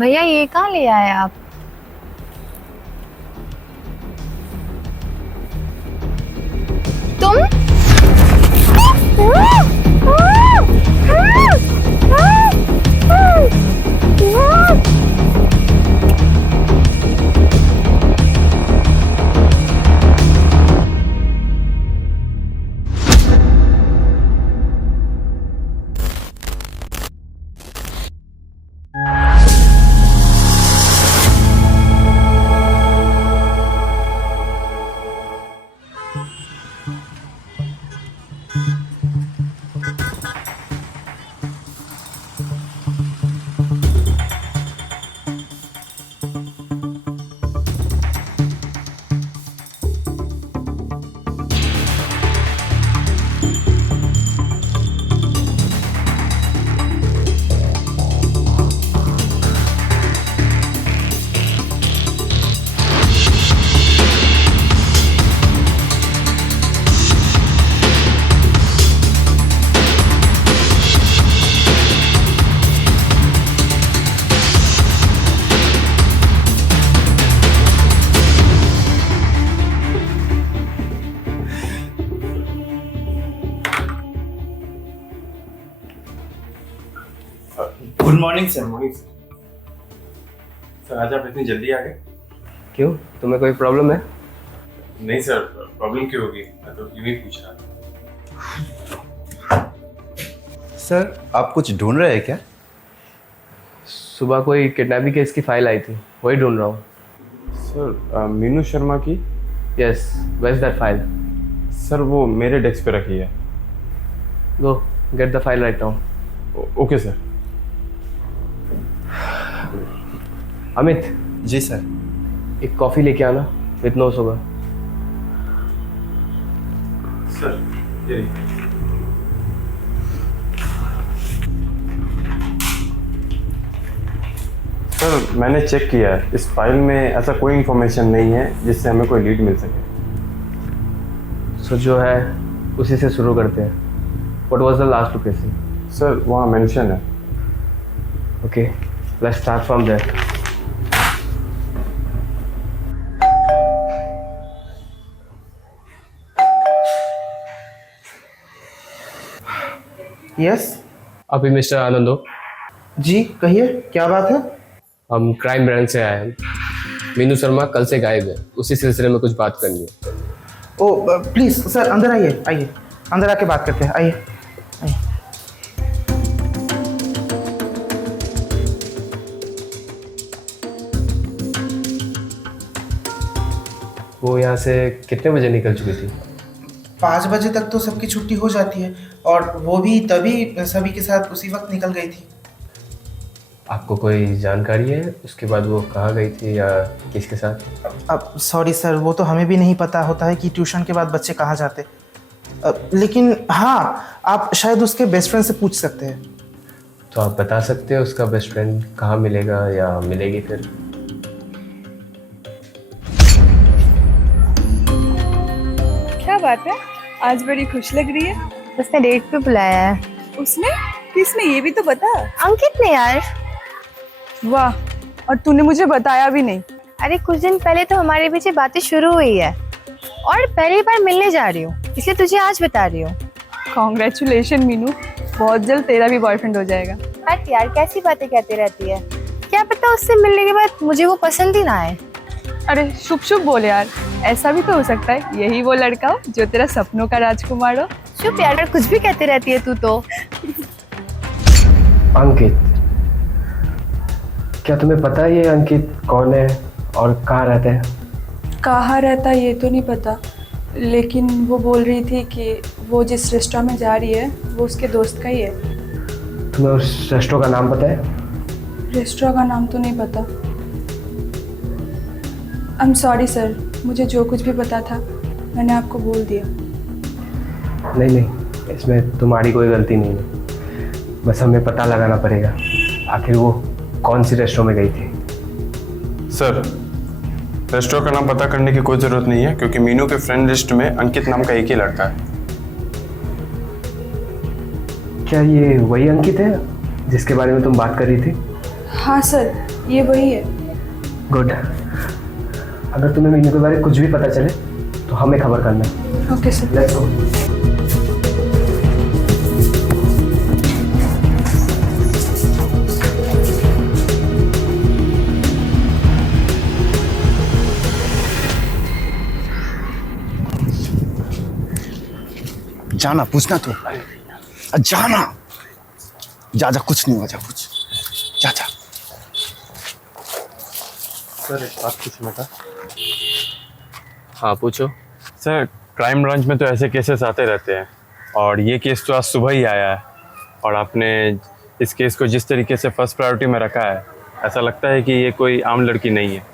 भैया ये कहाँ ले आए आप? तुम good morning sir. Morning sir, आज आप इतनी जल्दी आ गए? क्यों, तुम्हें कोई प्रॉब्लम है? नहीं सर, प्रॉब्लम क्यों होगी, मैं तो यूं ही पूछ रहा था। सर, आप कुछ ढूंढ रहे हैं क्या? सुबह कोई किडनैपिंग केस की फाइल आई थी, वही ढूंढ रहा हूँ। सर, मीनू शर्मा की? Yes, where is that file? Sir, वो मेरे डेस्क पे रखी है। Go get the file right now. Okay sir. Amit, जी सर। एक कॉफ़ी लेके आना विथ नो शुगर। सर, ये रही। सर, मैंने चेक किया है, इस फाइल में ऐसा कोई इंफॉर्मेशन नहीं है जिससे हमें कोई लीड मिल सके। सो जो है उसी से शुरू करते हैं। What was the last location? Sir, वहाँ मेंशन है। Okay, let's start from there. Yes. अभी मिस्टर आनंदो, जी कहिए, क्या बात है? हम क्राइम ब्रांच से आए हैं। मीनू शर्मा कल से गायब है, उसी सिलसिले में कुछ बात करनी है। ओ प्लीज सर, अंदर आइए, आइए अंदर आके बात करते हैं, आइए आइए। वो यहाँ से कितने बजे निकल चुकी थी? 5 बजे तक तो सबकी छुट्टी हो जाती है, और वो भी तभी सभी के साथ उसी वक्त निकल गई थी। आपको कोई जानकारी है उसके बाद वो कहाँ गई थी या किसके साथ? अब सॉरी सर, वो तो हमें भी नहीं पता होता है कि ट्यूशन के बाद बच्चे कहाँ जाते। लेकिन हाँ, आप शायद उसके बेस्ट फ्रेंड से पूछ सकते हैं। तो आप बता सकते हैं उसका बेस्ट फ्रेंड कहाँ मिलेगा या मिलेगी फिर? क्या बात है, आज बड़ी खुश लग रही है। उसने डेट पे बुलाया है। उसने? किसने, ये भी तो बता। अंकित ने यार। वाह, और तूने मुझे बताया भी नहीं। अरे कुछ दिन पहले तो हमारे बीच ये बातें शुरू हुई है और पहली बार मिलने जा रही हूँ, इसलिए तुझे आज बता रही हूँ। कॉन्ग्रेचुलेशन मीनू, बहुत जल्द तेरा भी बॉयफ्रेंड हो जाएगा। हट यार, कैसी बातें कहती रहती है। क्या पता उससे मिलने के बाद मुझे वो पसंद ही ना आए। अरे शुभ शुभ बोल यार, ऐसा भी तो हो सकता है यही वो लड़का हो जो तेरा सपनों का राजकुमार हो। चुप यार, कुछ भी कहती रहती है तू तो। अंकित, क्या तुम्हें पता है ये अंकित कौन है और कहाँ रहता है? कहाँ रहता ये तो नहीं पता, लेकिन वो बोल रही थी कि वो जिस रेस्टोरेंट में जा रही है वो उसके दोस्त का ही है। तुम्हें उस रेस्टोरेंट का नाम पता है? रेस्टोरेंट का नाम तो नहीं पता। आई एम सॉरी सर, मुझे जो कुछ भी पता था मैंने आपको बोल दिया। नहीं नहीं, इसमें तुम्हारी कोई गलती नहीं है, बस हमें पता लगाना पड़ेगा आखिर वो कौन सी रेस्टोरेंट में गई थी। सर, रेस्टोरेंट का नाम पता करने की कोई ज़रूरत नहीं है, क्योंकि मीनू के फ्रेंड लिस्ट में अंकित नाम का एक ही लड़का है। क्या ये वही अंकित है जिसके बारे में तुम बात कर रही थी? हाँ सर, ये वही है। गुड। अगर तुम्हें मीनू के बारे में कुछ भी पता चले तो हमें खबर करना। Okay sir. Let's go. जाना, पूछना तो जाना। जा जा, कुछ नहीं हुआ, जा कुछ, जा जा। सर एक बात पूछना था। हाँ पूछो। सर क्राइम ब्रांच में तो ऐसे केसेस आते रहते हैं और ये केस तो आज सुबह ही आया है और आपने इस केस को जिस तरीके से फर्स्ट प्रायोरिटी में रखा है, ऐसा लगता है कि ये कोई आम लड़की नहीं है।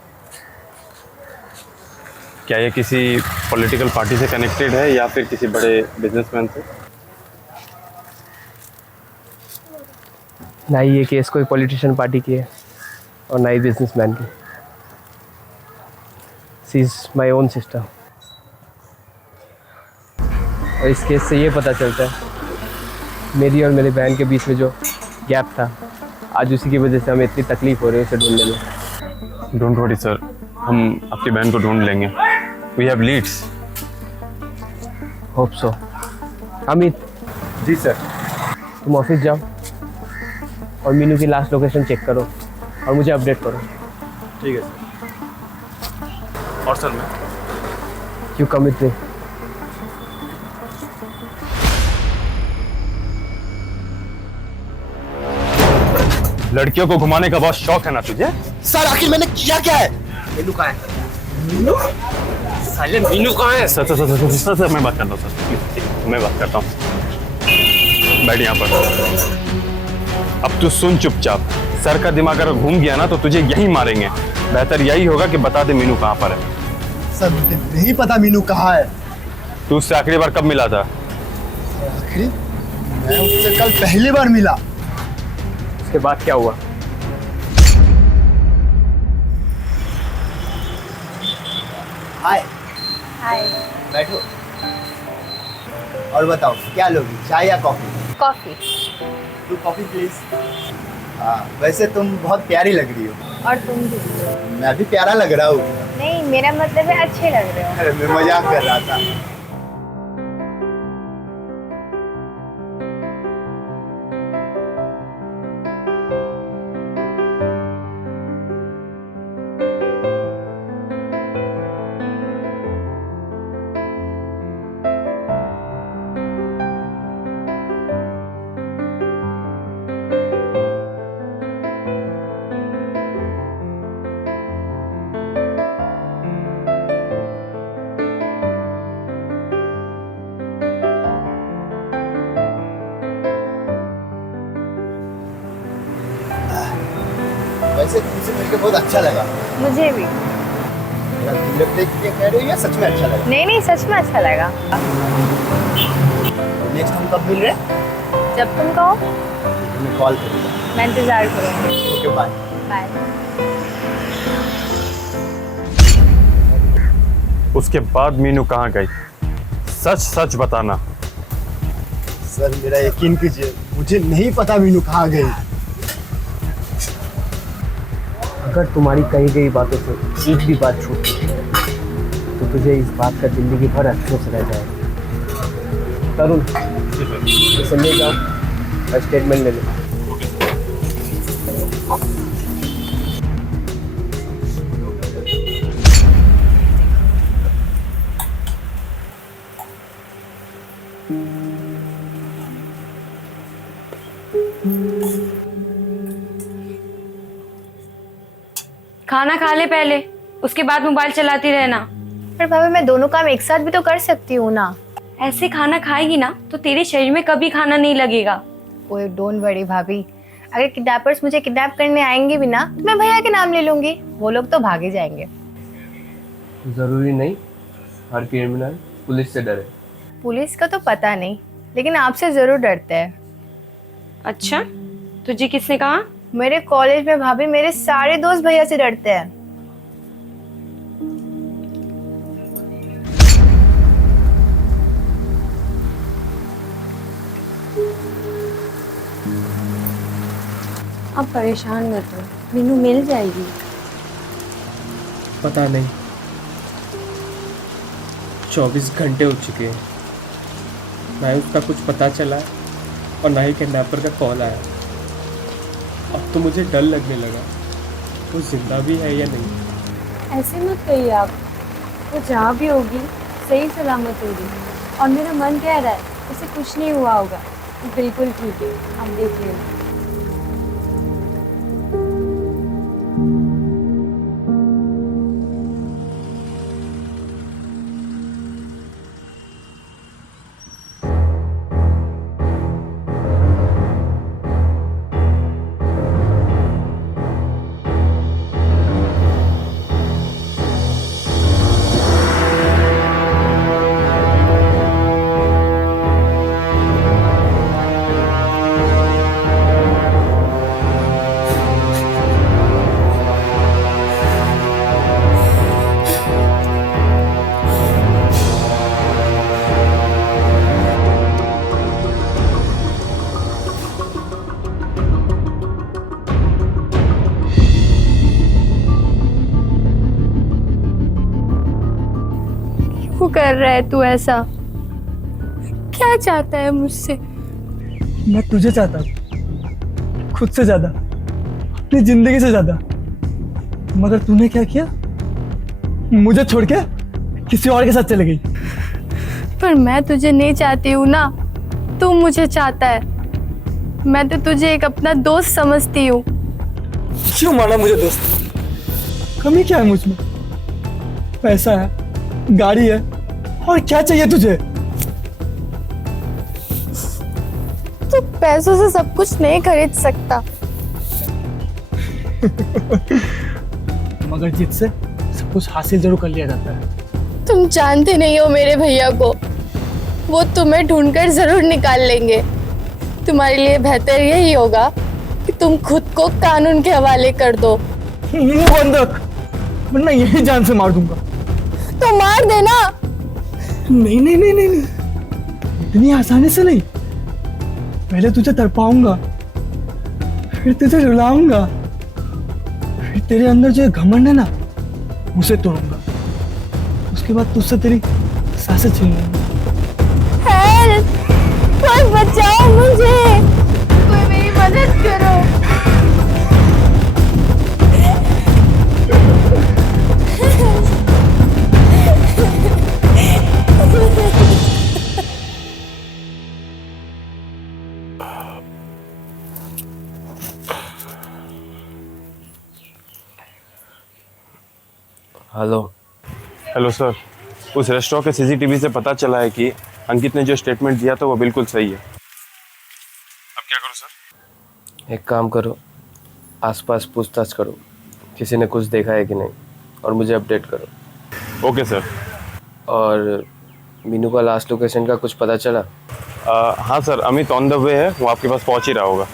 क्या ये किसी पॉलिटिकल पार्टी से कनेक्टेड है या फिर किसी बड़े बिजनेसमैन से? ना ही ये केस कोई पॉलिटिशियन पार्टी की है और ना ही बिजनेसमैन की। She is my own sister. और इस केस से ये पता चलता है मेरी और मेरे बहन के बीच में जो गैप था, आज उसी की वजह से हमें इतनी तकलीफ हो रही है उसे ढूंढने में। डोंट वरी सर, हम आपकी बहन को ढूंढ लेंगे। We have leads. Hope so. Amit. जी सर। तुम ऑफिस जाओ और मीनू की लास्ट लोकेशन चेक करो और मुझे अपडेट करो। ठीक है सर। और सर मैं यू कम विथ मी। लड़कियों को घुमाने का बहुत शौक है ना तुझे? सर आखिर मैंने किया क्या है? मीनू कहाँ है? साइलेंट। मीनू कहाँ है? Sir sir sir sir sir मैं बात करता हूँ सर, मैं बात करता हूँ। बैठ यहाँ पर। अब तू सुन चुपचाप। सर का दिमाग अगर घूम गया ना तो तुझे यही मारेंगे। बेहतर यही होगा कि बता दे मीनू कहाँ पर है। सर मुझे नहीं पता मीनू कहाँ है। तू उससे आखिरी बार कब मिला था? आखिरी मैं उससे कल पहली बार मिला। उसके बाद क्या हुआ? हाय। हाय। बैठो। और बताओ क्या लोगी, चाय या coffee? Coffee. Two coffee please. हाँ वैसे तुम बहुत प्यारी लग रही हो। और तुम भी। मैं भी प्यारा लग रहा हूँ। नहीं, मेरा मतलब है अच्छे लग रहे हो। अरे मैं मजाक कर रहा था। वैसे तुमसे मिलकर बहुत अच्छा लगा। मुझे भी। मेरा दिल लगता है कि कह रही हो या सच में अच्छा लगा? नहीं नहीं, सच में अच्छा लगा। नेक्स्ट हम कब मिल रहे हैं? जब तुम कहो मैं कॉल करूँगा। मैं इंतजार करूँगी। Okay bye. बाय। उसके बाद मीनू कहाँ गई? सच सच बताना। सर मेरा यकीन कीजिए, मुझे नहीं पता मीनू कहाँ गई। अगर तुम्हारी कही गई बातों से एक भी बात छूट तो तुझे इस बात का जिंदगी भर अफसोस रह जाएगा। तरुण, इसे ले जाओ और स्टेटमेंट ले लो। खाना खा ले पहले, उसके बाद मोबाइल चलाती रहना। पर भाभी मैं दोनों काम एक साथ भी तो कर सकती हूँ ना। ऐसे खाना खाएगी ना तो तेरे शरीर में कभी खाना नहीं लगेगा। ओए डोंट वरी भाभी, अगर किडनैपर्स मुझे किडनैप करने आएंगे भी ना तो मैं भैया के नाम ले लूंगी, वो लोग तो भागे जाएंगे। जरूरी नहीं हर क्रिमिनल पुलिस से डरे। पुलिस का तो पता नहीं, लेकिन आपसे जरूर डरते हैं। अच्छा, तुझे किसने कहा? मेरे कॉलेज में भाभी मेरे सारे दोस्त भैया से डरते हैं। अब परेशान मत हो, मीनू मिल जाएगी। पता नहीं, 24 घंटे हो चुके हैं, ना ही उसका कुछ पता चला और ना ही किडनैपर का कॉल आया। अब तो मुझे डर लगने लगा, वो जिंदा भी है या नहीं। ऐसे मत कहिए आप, वो जहाँ भी होगी सही सलामत होगी। और मेरा मन कह रहा है उसे कुछ नहीं हुआ होगा। बिल्कुल ठीक है, आप देख लेना। क्यों कर रहा है तू ऐसा? क्या चाहता है मुझसे? मैं तुझे चाहता हूँ, खुद से ज्यादा, अपनी जिंदगी से ज्यादा। मगर तूने क्या किया? मुझे छोड़ के किसी और के साथ चली गई। पर मैं तुझे नहीं चाहती हूँ ना, तू मुझे चाहता है। मैं तो तुझे एक अपना दोस्त समझती हूँ। क्यों माना मुझे दोस्त? कमी क्या है मुझमें? पैसा है, गाड़ी है, और क्या चाहिए तुझे? तू पैसों से सब कुछ नहीं खरीद सकता। मगर जिद से सब कुछ हासिल जरूर कर लिया जाता है। तुम जानते नहीं हो मेरे भैया को, वो तुम्हें ढूंढकर जरूर निकाल लेंगे। तुम्हारे लिए बेहतर यही होगा कि तुम खुद को कानून के हवाले कर दो। मुंह बंद रख, वरना यही जान से मार दूंगा। तो मार देना। नहीं नहीं नहीं नहीं, इतनी आसानी से नहीं। पहले तुझे तड़पाऊंगा, फिर तुझे रुलाऊंगा, फिर तेरे अंदर जो घमंड है ना, उसे तोड़ूंगा। उसके बाद तुझसे तेरी सांसें छीन लूंगा। हेल्प! कोई बचाओ मुझे, कोई मेरी मदद करो। हेलो। हेलो सर, उस रेस्टोरेंट के सीसीटीवी से पता चला है कि अंकित ने जो स्टेटमेंट दिया था वो बिल्कुल सही है। अब क्या करूं सर? एक काम करो, आसपास पूछताछ करो, किसी ने कुछ देखा है कि नहीं, और मुझे अपडेट करो। Okay sir. और मीनू का लास्ट लोकेशन का कुछ पता चला? हाँ sir, Amit on the way है, वो आपके पास पहुंच ही रहा होगा।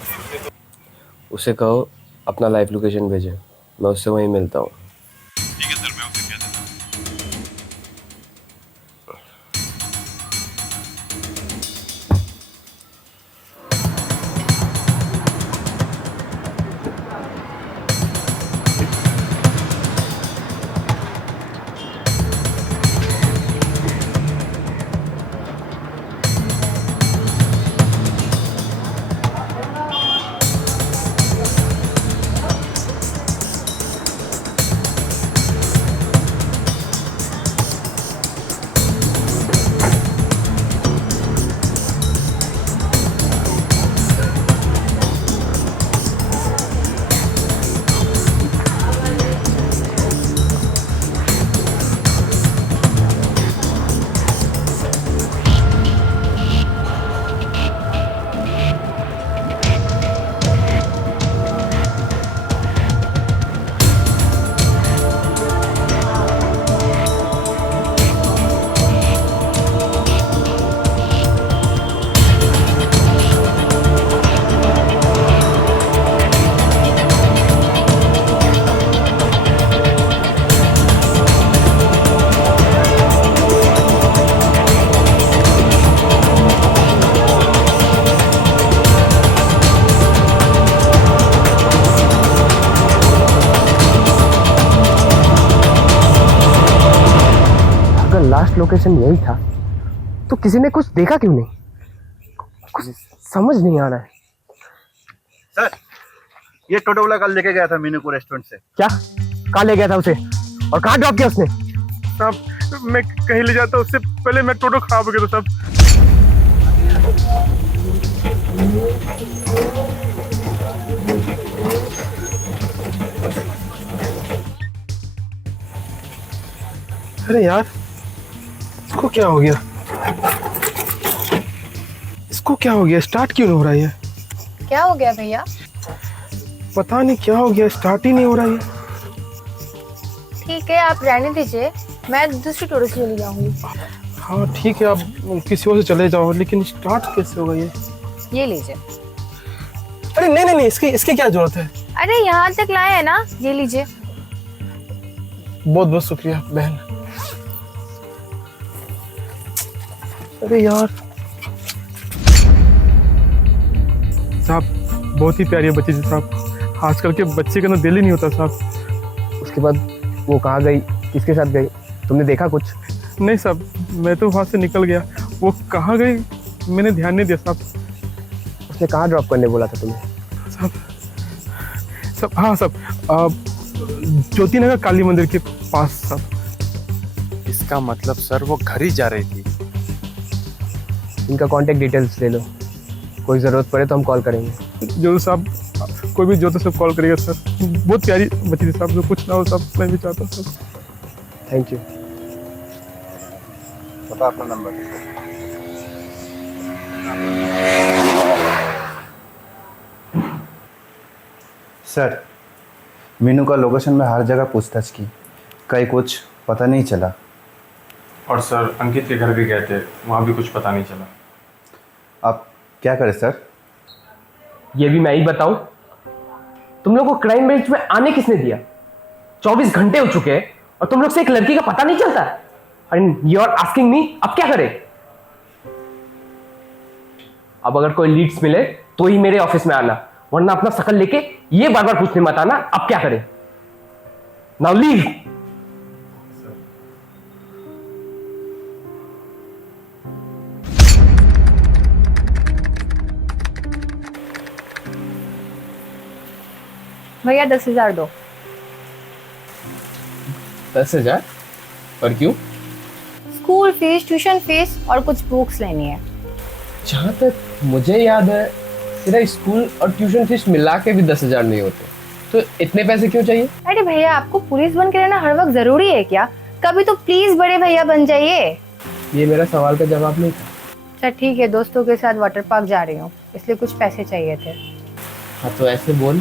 उसे कहो अपना लाइव लोकेशन भेजे, मैं उससे वहीं मिलता हूँ। ठीक है सर, मैं उसे कह देता हूँ। लास्ट लोकेशन यही था तो किसी ने कुछ देखा क्यों नहीं? कुछ समझ नहीं आ रहा है। सर, ये टोटो वाला कल लेके गया था मीनू को रेस्टोरेंट से। क्या? कहाँ ले गया था उसे और कहाँ ड्रॉप किया उसने? साहब मैं कहीं ले जाता उससे पहले मैं टोटो खराब हो गया था साहब। अरे यार, इसको क्या हो गया? इसको क्या हो गया? स्टार्ट क्यों नहीं हो रहा है? क्या हो गया भैया? पता नहीं क्या हो गया, स्टार्ट ही नहीं हो रहा है। ठीक है, आप रहने दीजिए, मैं दूसरी टोटो से चली जाऊंगी। हाँ ठीक है, आप किसी और से चले जाओ, लेकिन स्टार्ट कैसे होगा ये? ये लीजिए। अरे नहीं नहीं नहीं, इसकी क्या जरूरत है? अरे यहाँ तक लाए हैं ना, ये लीजिए। बहुत बहुत शुक्रिया बहन। अरे यार साहब बहुत ही प्यारी बच्ची थी साहब, आजकल के बच्चे का ना दिल ही नहीं होता साहब। उसके बाद वो कहाँ गई, किसके साथ गई, तुमने देखा कुछ? नहीं साहब, मैं तो वहाँ से निकल गया, वो कहाँ गई मैंने ध्यान नहीं दिया साहब। उसने कहाँ ड्रॉप करने बोला था तुम्हें? सब हाँ साहब, ज्योति नगर काली मंदिर के पास साहब। इसका मतलब सर वो घर ही जा रही थी। इनका कांटेक्ट डिटेल्स ले लो, कोई ज़रूरत पड़े तो हम कॉल करेंगे। जो साहब कोई भी जो तो सब कॉल करेगा सर, बहुत प्यारी बच्ची थी साहब, जो कुछ ना हो साहब मैं भी चाहता हूँ सर। Thank you. बता अपना नंबर। सर, मीनू का लोकेशन में हर जगह पूछताछ की, कहीं कुछ पता नहीं चला। और सर अंकित के घर भी गए थे, वहाँ भी कुछ पता नहीं चला। आप क्या करें सर? ये भी मैं ही बताऊं? तुम लोग को क्राइम ब्रांच में आने किसने दिया? 24 घंटे हो चुके हैं और तुम लोग से एक लड़की का पता नहीं चलता? And you are asking me, अब क्या करें? अब अगर कोई लीड्स मिले तो ही मेरे ऑफिस में आना, वरना अपना शकल लेके ये बार बार पूछने मत आना। अब क्या करें? Now leave. भैया 10,000 दो। 10,000? पर क्यों? स्कूल फीस, ट्यूशन फीस और कुछ बुक्स लेनी है। जहां तक मुझे याद है तेरा स्कूल और ट्यूशन फीस मिला के भी 10,000 नहीं होते, तो इतने पैसे क्यों चाहिए? अरे भैया, आपको पुलिस बन के रहना हर वक्त जरूरी है क्या? कभी तो प्लीज बड़े भैया बन जाइए। ये मेरा सवाल का जवाब नहीं था। अच्छा ठीक है, दोस्तों के साथ वाटर पार्क जा रही हूँ, इसलिए कुछ पैसे चाहिए थे। हाँ तो ऐसे बोल।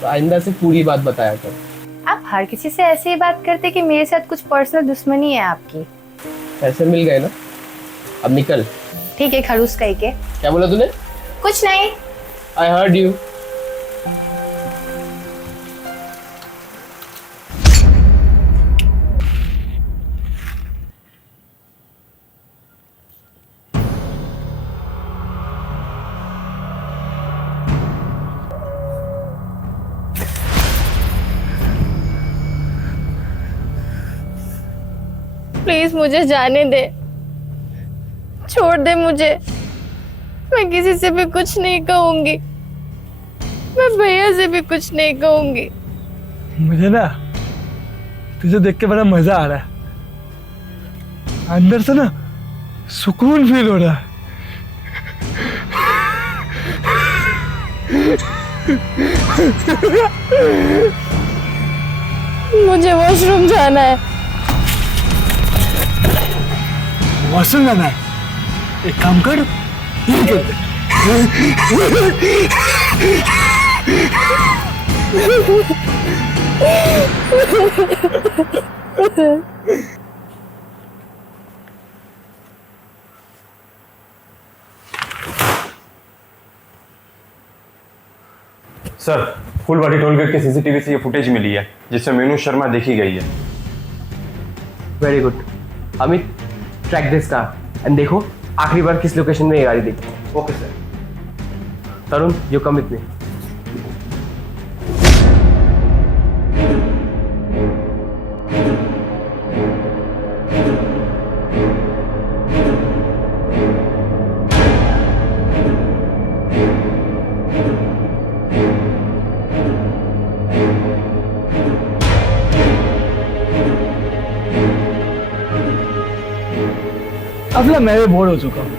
तो आइंदा से पूरी बात बताया कर। आप हर किसी से ऐसे ही बात करते कि मेरे साथ कुछ पर्सनल दुश्मनी है आपकी। पैसे मिल गए ना, अब निकल। ठीक है, खड़ूस कहीं के। क्या बोला तूने? कुछ नहीं। I heard you. प्लीज मुझे जाने दे, छोड़ दे मुझे। मैं किसी से भी कुछ नहीं कहूंगी, मैं भैया से भी कुछ नहीं कहूंगी। मुझे ना तुझे देख के बड़ा मजा आ रहा है, अंदर से ना सुकून फील हो रहा है। मुझे वॉशरूम जाना है। वॉशरूम जाना है? एक काम कर, यहीं करते सर फुलवाड़ी टोलगेट के सीसीटीवी से ये फुटेज मिली है जिसमें मीनू शर्मा देखी गई है। Very good Amit, track this car and देखो आखिरी बार किस लोकेशन में ये गाड़ी देखी। Okay sir. Tarun, you come with me. अब ना मैं भी बोर हो चुका हूँ,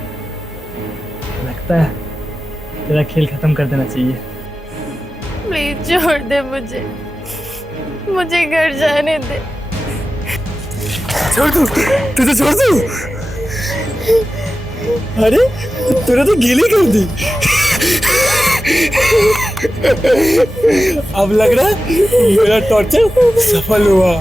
लगता है तेरा खेल खत्म कर देना चाहिए। प्लीज छोड़ दे मुझे घर जाने दे। छोड़ दूँ? तुझे छोड़ दूँ? अरे तूने तो गीली कर दी। अब लग रहा है मेरा टॉर्चर सफल हुआ।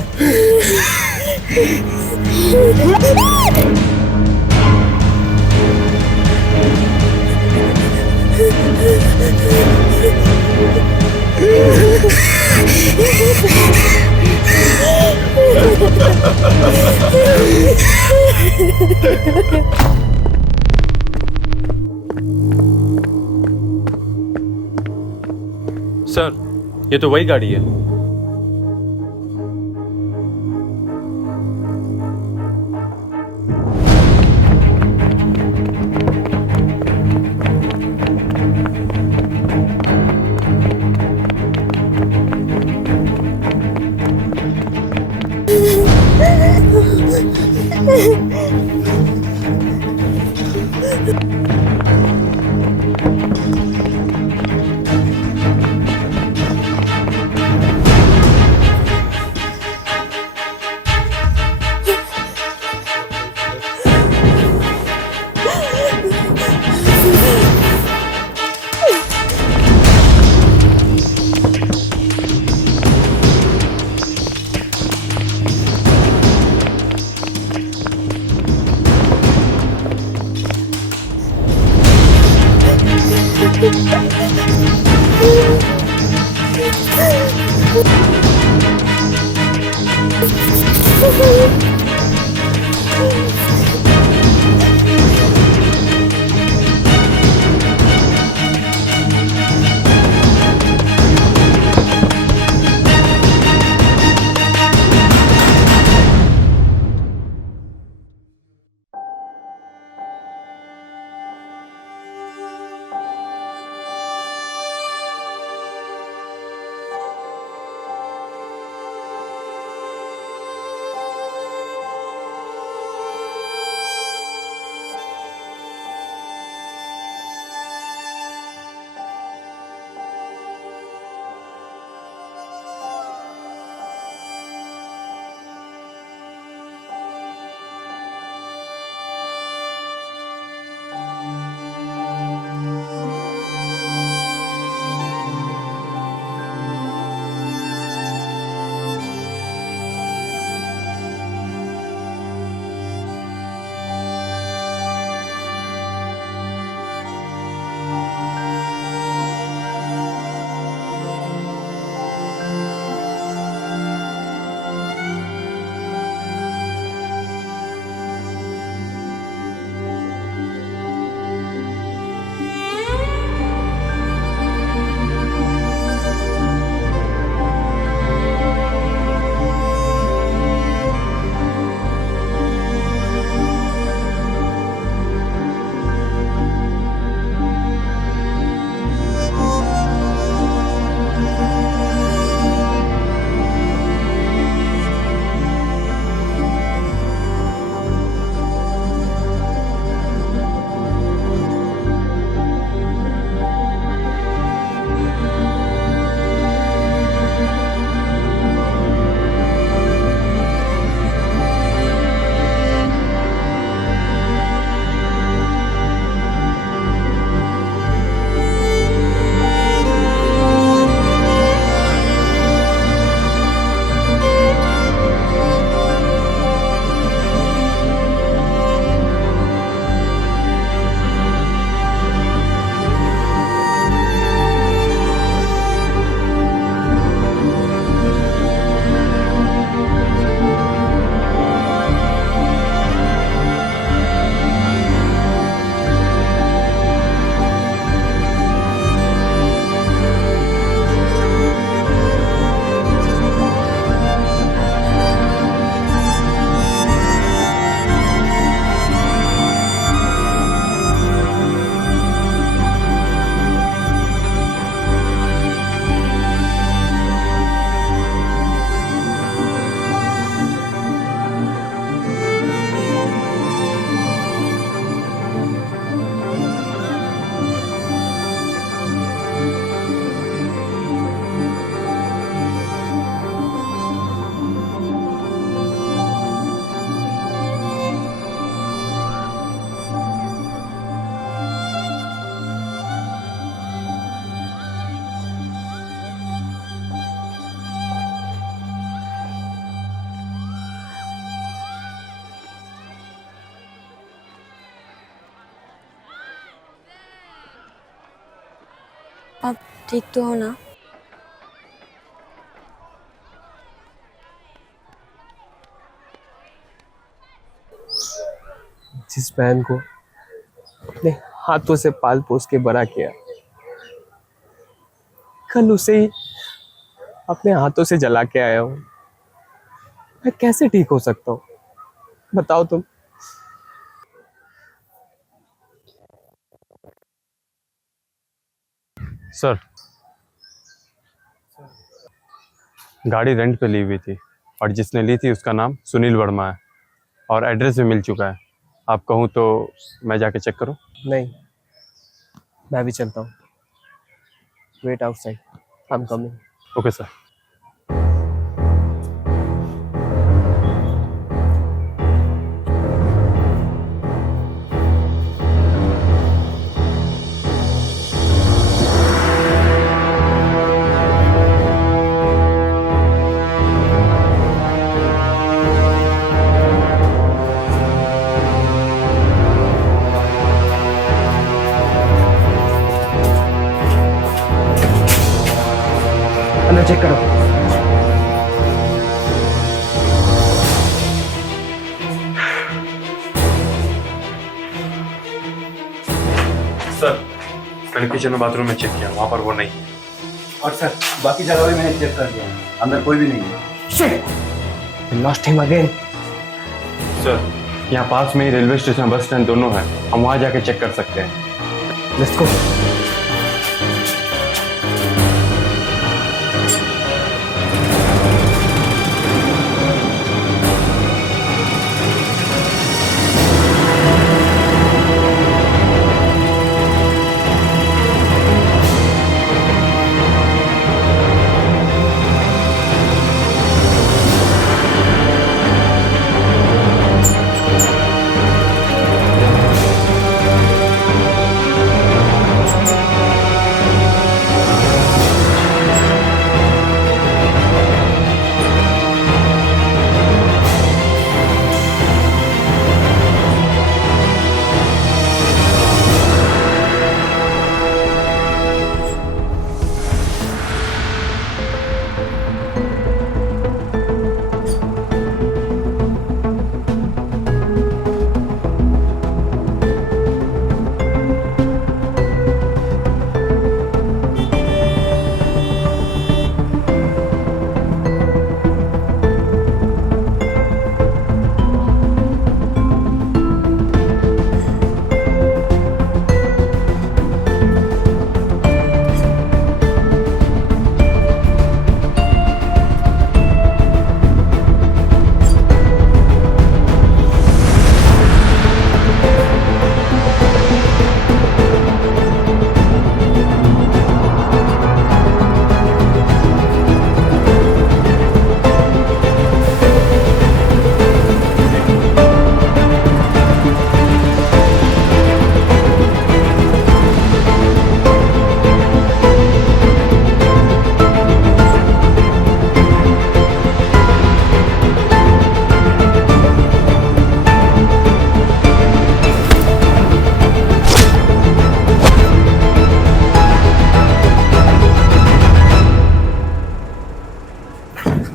सर ये तो वही गाड़ी है। आप ठीक तो हो ना? जिस बहन को अपने हाथों से पाल पोस के बड़ा किया, कल उसे ही अपने हाथों से जला के आया हूं। मैं कैसे ठीक हो सकता हूँ, बताओ तुम। सर, गाड़ी रेंट पे ली हुई थी और जिसने ली थी उसका नाम सुनील वर्मा है और एड्रेस भी मिल चुका है। आप कहूँ तो मैं जाके चेक करूँ? नहीं, मैं भी चलता हूँ। Wait outside, I am coming. Okay sir. अंदर चेक करो। सर, मैंने किचन और बाथरूम में चेक किया, वहाँ पर वो नहीं है। और सर बाकी जगह भी मैंने चेक कर दिया, अंदर कोई भी नहीं है। Shit, lost him again. Sir, यहाँ पास में ही रेलवे स्टेशन बस स्टैंड दोनों है, हम वहाँ जाके चेक कर सकते हैं। Let's go.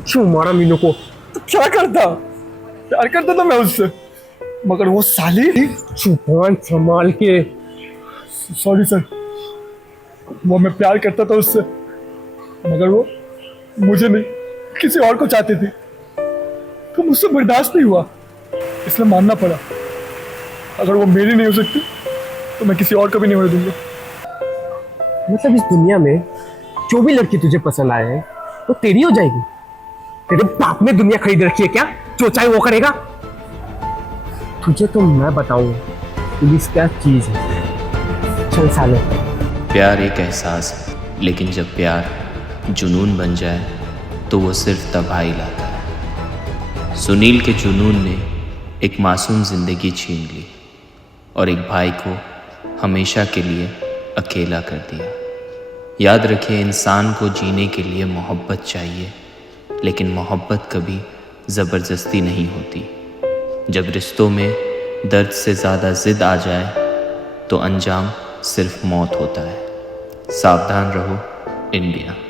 क्यों मारा मीनू को? तो क्या करता? प्यार करता था मैं उससे, मगर वो साली जुबान संभाल के। सॉरी सर, वो मैं प्यार करता था उससे, मगर वो मुझे नहीं किसी और को चाहती थी, तो मुझसे बर्दाश्त नहीं हुआ, इसलिए मानना पड़ा। अगर वो मेरी नहीं हो सकती तो मैं किसी और को भी नहीं होने दूंगा। मतलब इस दुनिया में जो भी लड़की तुझे पसंद आए है वो तेरी हो जाएगी? तेरे बाप ने दुनिया खरीद रखी है क्या? जो चाहे वो करेगा? तुझे तो मैं बताऊं पुलिस क्या चीज है। चल साले। प्यार एक एहसास है, लेकिन जब प्यार जुनून बन जाए तो वो सिर्फ तबाही लाता है। सुनील के जुनून ने एक मासूम जिंदगी छीन ली और एक भाई को हमेशा के लिए अकेला कर दिया। याद रखिए, इंसान को जीने के लिए मोहब्बत चाहिए, लेकिन मोहब्बत कभी ज़बरदस्ती नहीं होती। जब रिश्तों में दर्द से ज़्यादा ज़िद आ जाए तो अंजाम सिर्फ मौत होता है। सावधान रहो इंडिया।